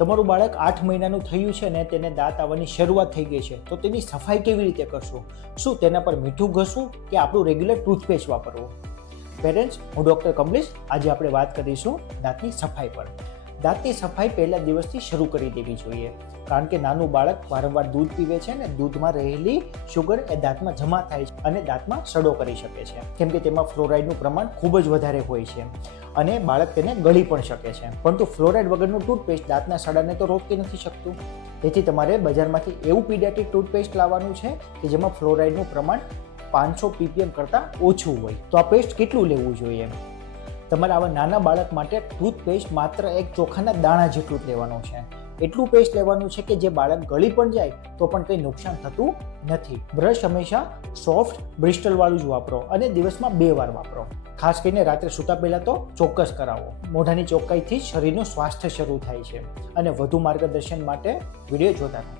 તમારું બાળક 8 મહિનાનું થયું છે ને તેને દાંત આવવાની શરૂઆત થઈ ગઈ છે તો તેની સફાઈ કેવી રીતે કરશું? શું તેના પર મીઠું ઘસવું કે આપણું રેગ્યુલર ટૂથપેસ્ટ વાપરવું? પેરેન્ટ્સ, હું ડૉક્ટર કમલેશ. આજે આપણે વાત કરીશું દાંતની સફાઈ પર. દાંતની સફાઈ પહેલા દિવસથી શરૂ કરી દેવી જોઈએ, કારણ કે નાનું બાળક વારંવાર દૂધ પીવે છે ને દૂધમાં રહેલી શુગર એ દાંતમાં જમા થાય છે અને દાંતમાં સડો કરી શકે છે, કેમ કે તેમાં ફ્લોરાઇડનું પ્રમાણ ખૂબ જ વધારે હોય છે અને બાળક તેને ગળી પણ શકે છે. પરંતુ ફ્લોરાઇડ વગરનું ટૂથપેસ્ટ દાંતના સડાને તો રોકી નથી શકતું. તેથી તમારે બજારમાંથી એવું પીડિયાટ્રિક ટૂથપેસ્ટ લાવવાનું છે કે જેમાં ફ્લોરાઇડનું પ્રમાણ 500 ppm કરતાં ઓછું હોય. તો આ પેસ્ટ કેટલું લેવું જોઈએ? તમારે આવા નાના બાળક માટે ટૂથપેસ્ટ માત્ર એક ચોખાના દાણા જેટલું જ લેવાનું છે. એટલું પેસ્ટ લેવાનું છે કે જે બાળક ગળી પણ જાય તો પણ કંઈ નુકસાન થતું નથી. બ્રશ હંમેશા સોફ્ટ બ્રિસ્ટલવાળું જ વાપરો અને દિવસમાં 2 વાર વાપરો. ખાસ કરીને રાત્રે સૂતા પહેલાં તો ચોક્કસ કરાવો. મોઢાની ચોખ્ખાઈથી શરીરનું સ્વાસ્થ્ય શરૂ થાય છે અને વધુ માર્ગદર્શન માટે વિડીયો જોતા રહો.